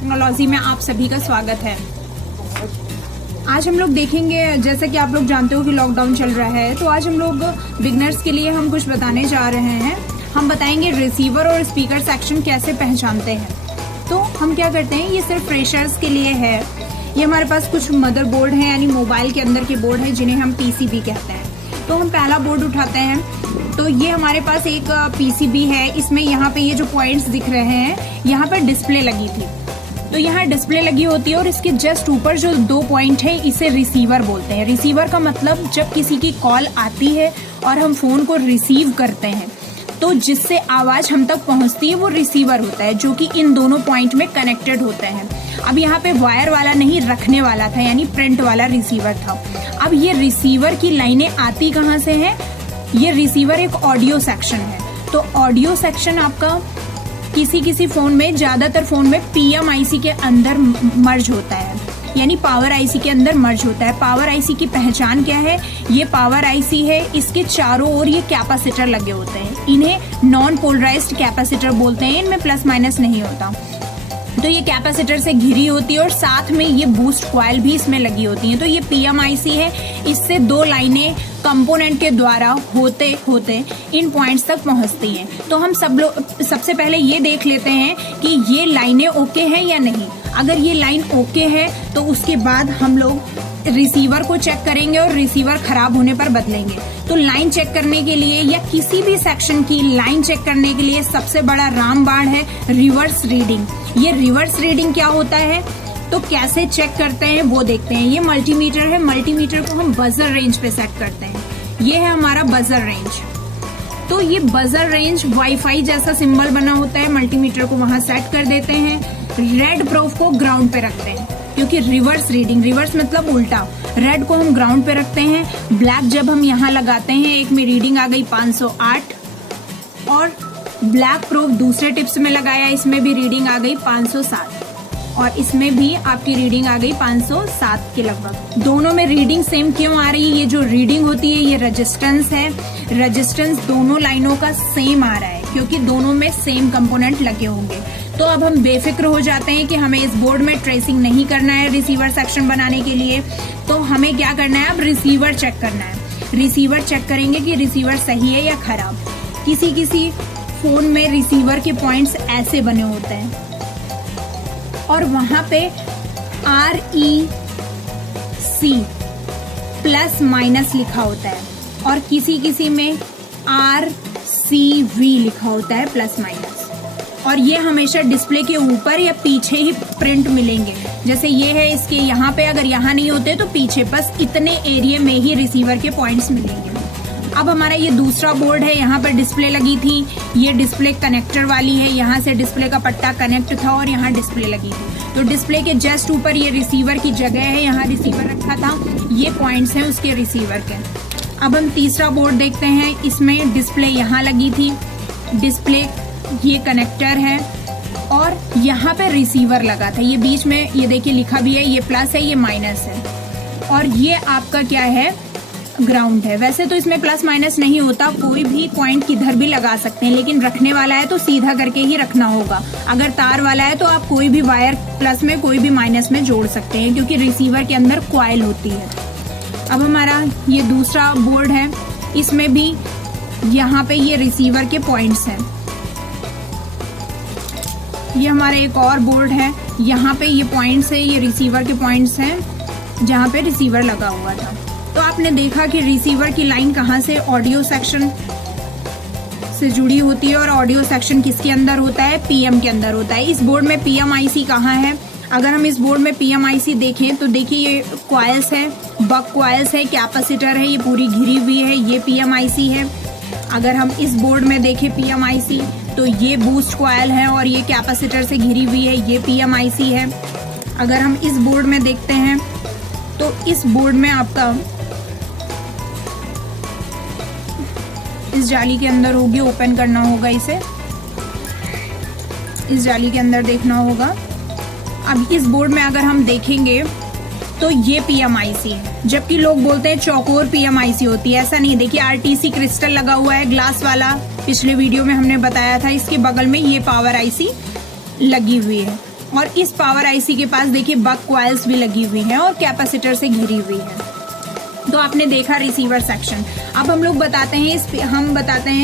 Technology में आप सभी का स्वागत है। आज हम लोग देखेंगे, जैसा कि आप लोग जानते हो कि लॉकडाउन चल रहा है, तो आज हम लोग बिगनर्स के लिए हम कुछ बताने जा रहे हैं। हम बताएंगे रिसीवर और स्पीकर सेक्शन कैसे पहचानते हैं। तो हम क्या करते हैं, ये सिर्फ फ्रेशर्स के लिए है। ये हमारे पास कुछ मदरबोर्ड हैं, यानी मोबाइल के अंदर के बोर्ड हैं, जिन्हें हम पीसीबी कहते हैं। तो हम पहला बोर्ड उठाते हैं, तो ये हमारे पास एक पीसीबी है। इसमें यहाँ पे ये जो पॉइंट्स दिख रहे हैं, यहाँ पर डिस्प्ले लगी थी। तो यहाँ डिस्प्ले लगी होती है और इसके जस्ट ऊपर जो 2 पॉइंट है, इसे रिसीवर बोलते हैं। रिसीवर का मतलब जब किसी की कॉल आती है और हम फोन को रिसीव करते हैं, तो जिससे आवाज हम तक पहुंचती है वो रिसीवर होता है, जो कि इन दोनों पॉइंट में कनेक्टेड होते हैं। अब यहाँ पे वायर वाला नहीं, रखने वाला था, यानी प्रिंट वाला रिसीवर था। अब ये रिसीवर की लाइनें आती कहाँ से हैं? ये रिसीवर एक ऑडियो सेक्शन है। तो ऑडियो सेक्शन आपका किसी फोन में, ज्यादातर फोन में पीएमआईसी के अंदर मर्ज होता है, यानी पावर आईसी के अंदर मर्ज होता है। पावर आईसी की पहचान क्या है? ये पावर आईसी है, इसके चारों ओर ये कैपेसिटर लगे होते हैं। इन्हें नॉन पोलराइज्ड कैपेसिटर बोलते हैं, इनमें प्लस माइनस नहीं होता। तो ये कैपेसिटर से घिरी होती है और साथ में ये बूस्ट कॉइल भी इसमें लगी होती है। तो ये पीएमआईसी है, इससे 2 लाइनें कंपोनेंट के द्वारा होते होते इन पॉइंट्स तक पहुंचती हैं। तो हम सबसे पहले ये देख लेते हैं कि ये लाइनें ओके हैं या नहीं। अगर ये लाइन ओके है तो उसके बाद हम लोग रिसीवर को चेक करेंगे और रिसीवर खराब होने पर बदलेंगे। तो लाइन चेक करने के लिए या किसी भी सेक्शन की लाइन चेक करने के लिए सबसे बड़ा रामबाण है रिवर्स रीडिंग। ये रिवर्स रीडिंग क्या होता है, तो कैसे चेक करते हैं वो देखते हैं। ये मल्टीमीटर है, मल्टीमीटर को हम बजर रेंज पे सेट करते हैं। ये है हमारा बजर रेंज। तो ये बजर रेंज वाईफाई जैसा सिंबल बना होता है, मल्टीमीटर को वहां सेट कर देते हैं। रेड प्रोब को ग्राउंड पे रखते हैं, क्योंकि रिवर्स रीडिंग, रिवर्स मतलब उल्टा। रेड को हम ग्राउंड पे रखते हैं। ब्लैक जब हम यहाँ लगाते हैं, एक में रीडिंग आ गई 508, और ब्लैक प्रोब दूसरे टिप्स में लगाया, इसमें भी रीडिंग आ गई 507, और इसमें भी आपकी रीडिंग आ गई 507 के लगभग। दोनों में रीडिंग सेम क्यों आ रही है? ये जो रीडिंग होती है, ये रेजिस्टेंस है। रेजिस्टेंस दोनों लाइनों का सेम आ रहा है, क्योंकि दोनों में सेम कंपोनेंट लगे होंगे। तो अब हम बेफिक्र हो जाते हैं कि हमें इस बोर्ड में ट्रेसिंग नहीं करना है रिसीवर सेक्शन बनाने के लिए। तो हमें क्या करना है, अब रिसीवर चेक करना है। रिसीवर चेक करेंगे कि रिसीवर सही है या खराब। किसी फोन में रिसीवर के पॉइंट्स ऐसे बने होते हैं और वहां पे REC प्लस माइनस लिखा होता है, और किसी में RCV लिखा होता है, प्लस माइनस। और ये हमेशा डिस्प्ले के ऊपर या पीछे ही प्रिंट मिलेंगे। जैसे ये है, इसके यहाँ पे अगर यहाँ नहीं होते तो पीछे, बस इतने एरिया में ही रिसीवर के पॉइंट्स मिलेंगे। अब हमारा ये दूसरा बोर्ड है, यहाँ पर डिस्प्ले लगी थी। ये डिस्प्ले कनेक्टर वाली है, यहाँ से डिस्प्ले का पट्टा कनेक्ट था और यहाँ डिस्प्ले लगी थी। तो डिस्प्ले के जस्ट ऊपर ये रिसीवर की जगह है, यहाँ रिसीवर रखा था। ये पॉइंट्स हैं उसके रिसीवर के। अब हम तीसरा बोर्ड देखते हैं, इसमें डिस्प्ले यहाँ लगी थी, डिस्प्ले ये कनेक्टर है, और यहाँ पे रिसीवर लगा था। ये बीच में ये देखिए लिखा भी है, ये प्लस है, ये माइनस है, और ये आपका क्या है, ग्राउंड है। वैसे तो इसमें प्लस माइनस नहीं होता, कोई भी पॉइंट किधर भी लगा सकते हैं, लेकिन रखने वाला है तो सीधा करके ही रखना होगा। अगर तार वाला है तो आप कोई भी वायर प्लस में कोई भी माइनस में जोड़ सकते हैं, क्योंकि रिसीवर के अंदर कॉइल होती है। अब हमारा ये दूसरा बोर्ड है, इसमें भी यहाँ पे ये रिसीवर के पॉइंट्स हैं। ये हमारा एक और बोर्ड है, यहाँ पे ये पॉइंट्स है, ये रिसीवर के पॉइंट्स हैं जहाँ पे रिसीवर लगा हुआ था। तो आपने देखा कि रिसीवर की लाइन कहाँ से, ऑडियो सेक्शन से जुड़ी होती है, और ऑडियो सेक्शन किसके अंदर होता है, पीएम के अंदर होता है। इस बोर्ड में पीएमआईसी कहाँ है? अगर हम इस बोर्ड में पीएमआईसी देखें तो देखिए ये कॉइल्स है, बक कॉइल्स है, कैपेसिटर है, ये पूरी घिरी हुई है, ये पीएमआईसी है। अगर हम इस बोर्ड में देखें पीएमआईसी, तो ये बूस्ट कॉइल है और ये कैपेसिटर से घिरी हुई है, ये पीएमआईसी है। अगर हम इस बोर्ड में देखते हैं तो इस बोर्ड में आपका इस जाली के अंदर होगी, ओपन करना होगा इसे, इस जाली के अंदर देखना होगा। अब इस बोर्ड में अगर हम देखेंगे तो ये पीएमआईसी है, जबकि लोग बोलते हैं चौकोर पीएमआईसी होती है। ऐसा नहीं, देखिए आरटीसी क्रिस्टल लगा हुआ है, ग्लास वाला, पिछले वीडियो में हमने बताया था। इसके बगल में ये पावर आईसी लगी हुई है। और इस पावर आईसी के पास देखिए बक कॉइल्स भी लगी हुई हैं और कैपेसिटर से घिरी हुई है। तो आपने देखा रिसीवर सेक्शन। अब हम लोग बताते हैं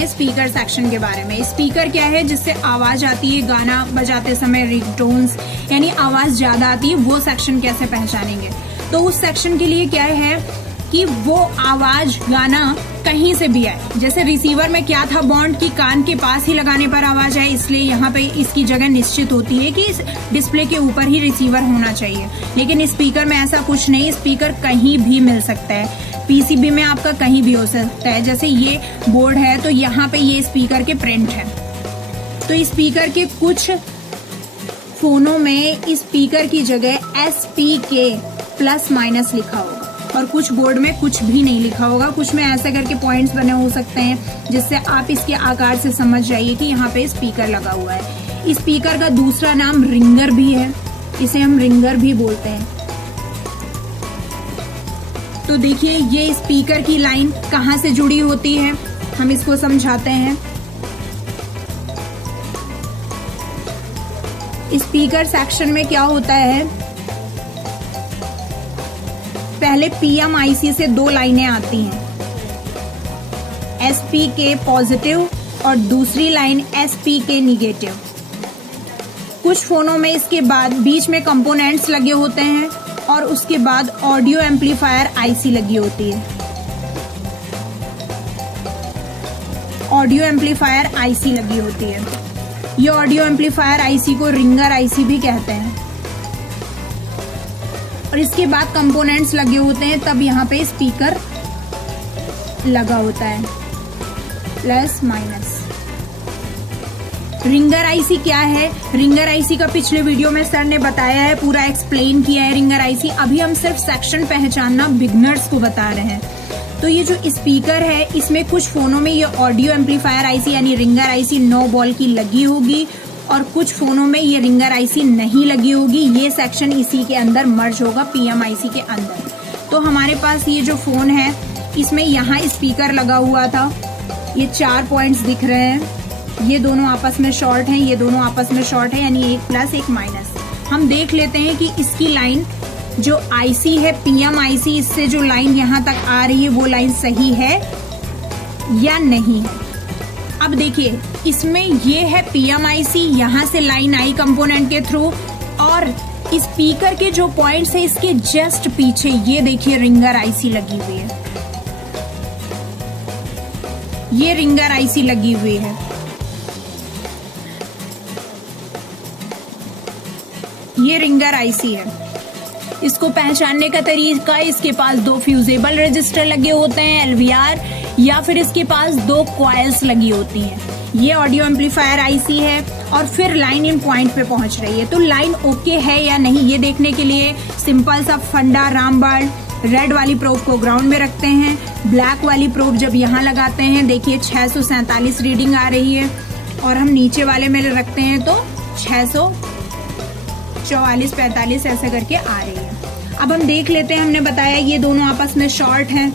स्पीकर सेक्शन के बारे में। स्पीकर क्या है? जिससे आवाज आती है गाना बजाते समय, रिंगटोन्स यानी आवाज ज्यादा आती है, वो सेक्शन कैसे पहचानेंगे? तो उस सेक्शन के लिए क्या है कि वो आवाज गाना कहीं से भी आए। जैसे रिसीवर में क्या था बॉन्ड की कान के पास ही लगाने पर आवाज आए, इसलिए यहाँ पे इसकी जगह निश्चित होती है कि इस डिस्प्ले के ऊपर ही रिसीवर होना चाहिए। लेकिन स्पीकर में ऐसा कुछ नहीं, स्पीकर कहीं भी मिल सकता है, पीसीबी में आपका कहीं भी हो सकता है। जैसे ये बोर्ड है तो यहाँ पे ये स्पीकर के प्रिंट है। तो स्पीकर के कुछ फोनों में स्पीकर की जगह SPK ± लिखा होगा और कुछ बोर्ड में कुछ भी नहीं लिखा होगा। कुछ में ऐसे करके पॉइंट्स बने हो सकते हैं जिससे आप इसके आकार से समझ जाइए कि यहाँ पे स्पीकर लगा हुआ है। स्पीकर का दूसरा नाम रिंगर भी है, इसे हम रिंगर भी बोलते हैं। तो देखिए ये स्पीकर की लाइन कहाँ से जुड़ी होती है, हम इसको समझाते हैं। स्पीकर सेक्शन में क्या होता है, पहले PMIC से 2 लाइनें आती हैं, SPK पॉजिटिव और दूसरी लाइन SPK निगेटिव। कुछ फोनों में इसके बाद बीच में कंपोनेंट्स लगे होते हैं और उसके बाद ऑडियो एम्पलीफायर IC लगी होती है। ऑडियो एम्पलीफायर IC लगी होती है। ये ऑडियो एम्पलीफायर IC को रिंगर IC भी कहते हैं। और इसके बाद कंपोनेंट्स लगे होते हैं, तब यहाँ पे स्पीकर लगा होता है, प्लस माइनस। रिंगर आईसी क्या है? रिंगर आईसी का पिछले वीडियो में सर ने बताया है, पूरा एक्सप्लेन किया है रिंगर आईसी। अभी हम सिर्फ सेक्शन पहचानना बिगनर्स को बता रहे हैं। तो ये जो स्पीकर है इसमें कुछ फोनों में ये ऑडियो एम्पलीफायर आईसी यानी रिंगर आईसी 9 बॉल की लगी होगी और कुछ फोनों में ये रिंगर आईसी नहीं लगी होगी। ये सेक्शन इसी के अंदर मर्ज होगा, PMIC के अंदर। तो हमारे पास ये जो फोन है इसमें यहाँ स्पीकर लगा हुआ था, ये 4 पॉइंट्स दिख रहे हैं, ये दोनों आपस में शॉर्ट हैं, ये दोनों आपस में शॉर्ट है, यानी एक प्लस एक माइनस। हम देख लेते हैं कि इसकी लाइन जो IC है PMIC, इससे जो लाइन यहाँ तक आ रही है वो लाइन सही है या नहीं है। अब देखिए इसमें ये है PMIC, यहाँ से लाइन आई कंपोनेंट के थ्रू और स्पीकर के जो पॉइंट्स है इसके जस्ट पीछे ये देखिए रिंगर IC लगी हुई है, ये रिंगर IC लगी हुई है। ये रिंगर IC है। इसको पहचानने का तरीका, इसके पास 2 फ्यूजेबल रजिस्टर लगे होते हैं LVR, या फिर इसके पास 2 कॉइल्स लगी होती हैं। ये ऑडियो एम्पलीफायर IC है और फिर लाइन इन पॉइंट पे पहुंच रही है। तो लाइन ओके है या नहीं ये देखने के लिए सिंपल सा फंडा रामबाण, रेड वाली प्रोब को ग्राउंड में रखते हैं, ब्लैक वाली प्रोब जब यहाँ लगाते हैं देखिए 647 रीडिंग आ रही है और हम नीचे वाले में रखते हैं तो 644-45 ऐसे करके आ रही है। अब हम देख लेते हैं, हमने बताया ये दोनों आपस में शॉर्ट हैं,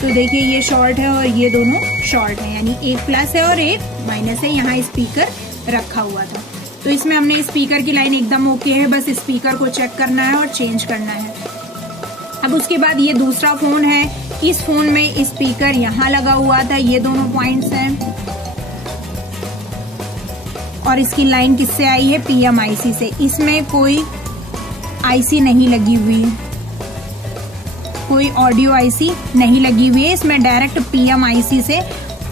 तो देखिए ये शॉर्ट है और ये दोनों शॉर्ट है, यानी एक प्लस है और एक माइनस है। यहाँ स्पीकर रखा हुआ था तो इसमें हमने स्पीकर की लाइन एकदम ओके है, बस स्पीकर को चेक करना है और चेंज करना है। अब उसके बाद ये दूसरा फोन है, इस फोन में स्पीकर यहाँ लगा हुआ था, ये दोनों पॉइंट्स हैं और इसकी लाइन किससे आई है? PMIC से। इसमें कोई IC नहीं लगी हुई है, कोई ऑडियो IC नहीं लगी हुई है, इसमें डायरेक्ट PMIC से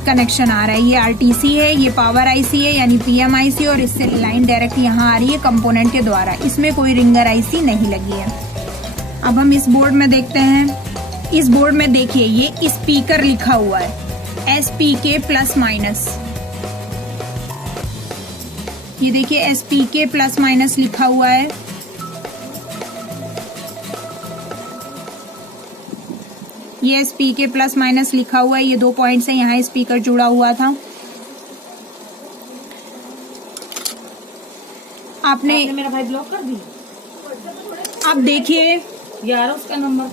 कनेक्शन आ रहा है। ये RTC है, ये पावर IC है यानी PMIC और इससे लाइन डायरेक्ट यहाँ आ रही है कंपोनेंट के द्वारा। इसमें कोई रिंगर IC नहीं लगी है। अब हम इस बोर्ड में देखते हैं, इस बोर्ड में देखिए ये स्पीकर लिखा हुआ है SPK ±। ये देखिए SPK ± लिखा हुआ है। ये SPK ± लिखा हुआ है, ये 2 पॉइंट्स है, यहाँ स्पीकर जुड़ा हुआ था। आपने मेरा भाई ब्लॉक कर दिया। अब देखिए यार उसका नंबर